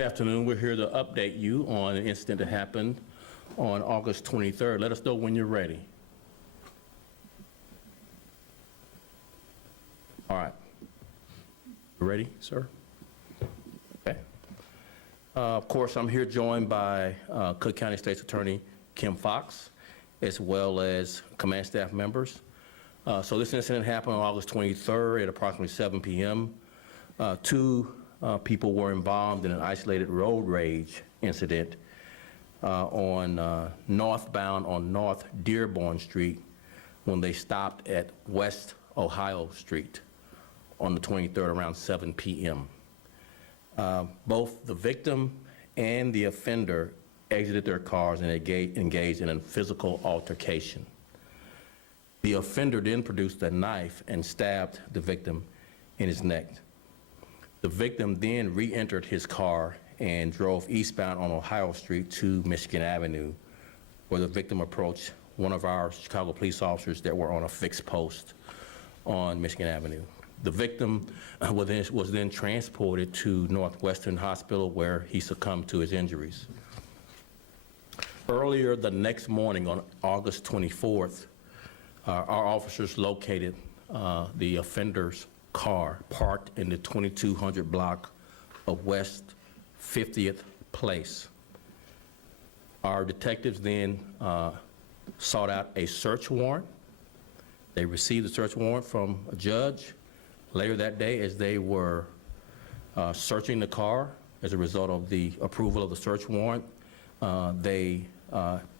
Good afternoon. We're here to update you on an incident that happened on August 23rd. Let us know when you're ready. All right. You ready, sir? Okay. Of course, I'm here joined by Cook County State's Attorney Kim Fox, as well as command staff members. So this incident happened on August 23rd at approximately 7 p.m. Two people were involved in an isolated road rage incident on northbound on North Dearborn Street when they stopped at West Ohio Street on the 23rd around 7 p.m. Both the victim and the offender exited their cars and engaged in a physical altercation. The offender then produced a knife and stabbed the victim in his neck. The victim then re-entered his car and drove eastbound on Ohio Street to Michigan Avenue, where the victim approached one of our Chicago police officers that were on a fixed post on Michigan Avenue. The victim was then transported to Northwestern Hospital, where he succumbed to his injuries. Earlier the next morning on August 24th, our officers located the offender's car parked in the 2200 block of West 50th Place. Our detectives then sought out a search warrant. They received a search warrant from a judge later that day as they were searching the car. As a result of the approval of the search warrant, they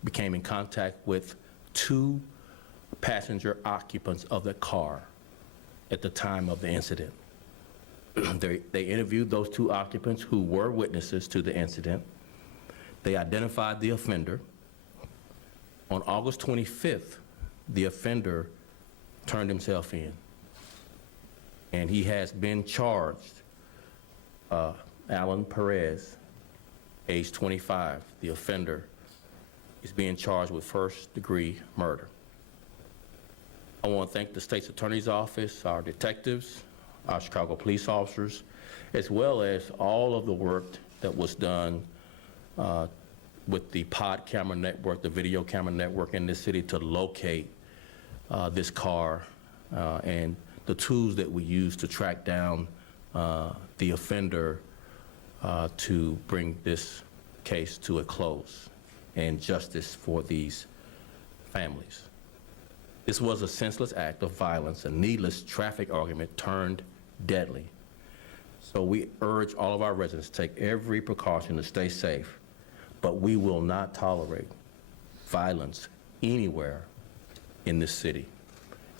became in contact with two passenger occupants of the car at the time of the incident. They interviewed those two occupants who were witnesses to the incident. They identified the offender. On August 25th, the offender turned himself in, and he has been charged. Alan Perez, age 25, the offender, is being charged with first-degree murder. I want to thank the State's Attorney's Office, our detectives, our Chicago police officers, as well as all of the work that was done with the pod camera network, the video camera network in this city to locate this car and the tools that we use to track down the offender to bring this case to a close and justice for these families. This was a senseless act of violence, a needless traffic argument turned deadly. So we urge all of our residents to take every precaution to stay safe, but we will not tolerate violence anywhere in this city.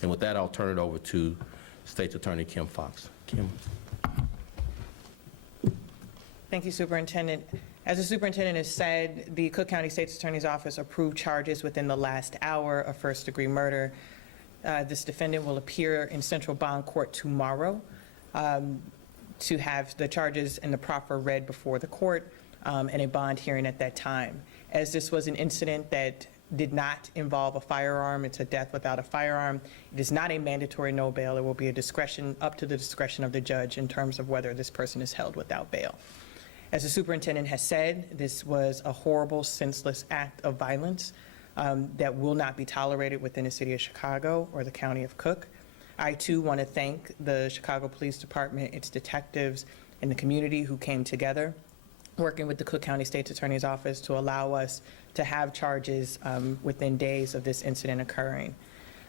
And with that, I'll turn it over to State's Attorney Kim Fox. Kim. Thank you, Superintendent. As the Superintendent has said, the Cook County State's Attorney's Office approved charges within the last hour of first-degree murder. This defendant will appear in Central Bond Court tomorrow to have the charges and the proffer read before the court and a bond hearing at that time. As this was an incident that did not involve a firearm, it's a death without a firearm, it is not a mandatory no bail. It will be a discretion, up to the discretion of the judge in terms of whether this person is held without bail. As the superintendent has said, this was a horrible, senseless act of violence that will not be tolerated within the city of Chicago or the county of Cook. I too want to thank the Chicago Police Department, its detectives, and the community who came together, working with the Cook County State's Attorney's Office to allow us to have charges within days of this incident occurring.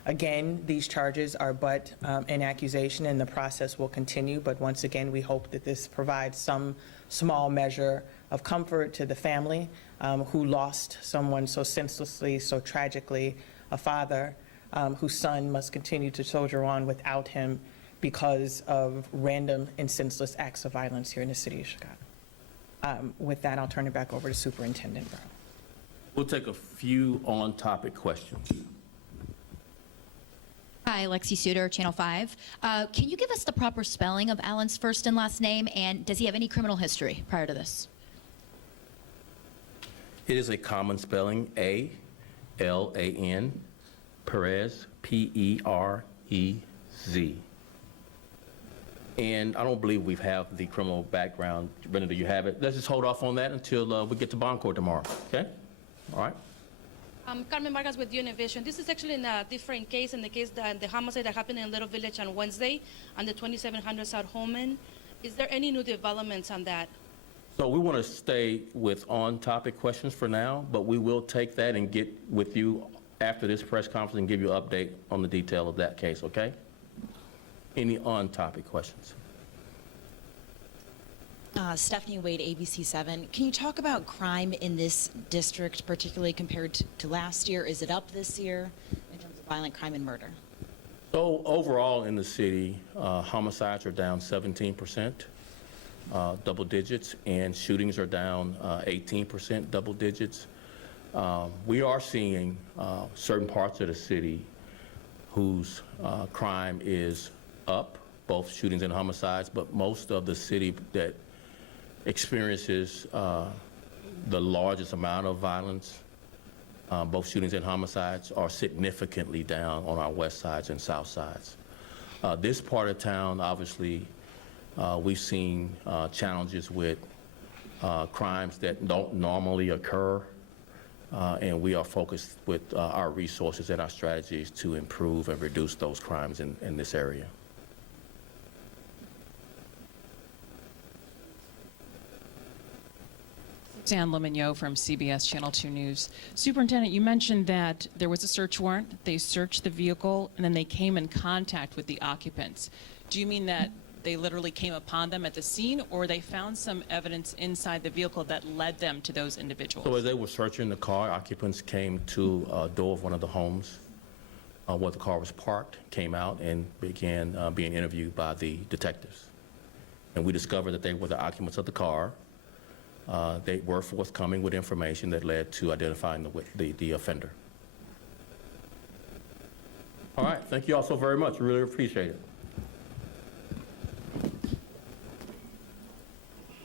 Again, these charges are but an accusation, and the process will continue, but once again, we hope that this provides some small measure of comfort to the family who lost someone so senselessly, so tragically, a father whose son must continue to soldier on without him because of random and senseless acts of violence here in the city of Chicago. With that, I'll turn it back over to Superintendent Brown. We'll take a few on-topic questions. Hi, Lexi Suter, Channel 5. Can you give us the proper spelling of Alan's first and last name, and does he have any criminal history prior to this? It is a common spelling, A-L-A-N, Perez, P-E-R-E-Z. And I don't believe we have the criminal background. Brenda, do you have it? Let's just hold off on that until we get to bond court tomorrow, okay? All right? Carmen Vargas with Univision. This is actually in a different case, in the case that the homicide that happened in Little Village on Wednesday on the 2700 South Holman. Is there any new developments on that? So we want to stay with on-topic questions for now, but we will take that and get with you after this press conference and give you an update on the detail of that case, okay? Any on-topic questions? Stephanie Wade, ABC7. Can you talk about crime in this district, particularly compared to last year? Is it up this year in terms of violent crime and murder? So overall in the city, homicides are down 17%, double digits, and shootings are down 18%, double digits. We are seeing certain parts of the city whose crime is up, both shootings and homicides, but most of the city that experiences the largest amount of violence, both shootings and homicides, are significantly down on our west sides and south sides. This part of town, obviously, we've seen challenges with crimes that don't normally occur, and we are focused with our resources and our strategies to improve and reduce those crimes in this area. Dan Lemignot from CBS Channel 2 News. Superintendent, you mentioned that there was a search warrant, they searched the vehicle, and then they came in contact with the occupants. Do you mean that they literally came upon them at the scene, or they found some evidence inside the vehicle that led them to those individuals? So as they were searching the car, occupants came to a door of one of the homes where the car was parked, came out, and began being interviewed by the detectives. And we discovered that they were the occupants of the car. They were forthcoming with information that led to identifying the offender. All right, thank you all so very much. Really appreciate it.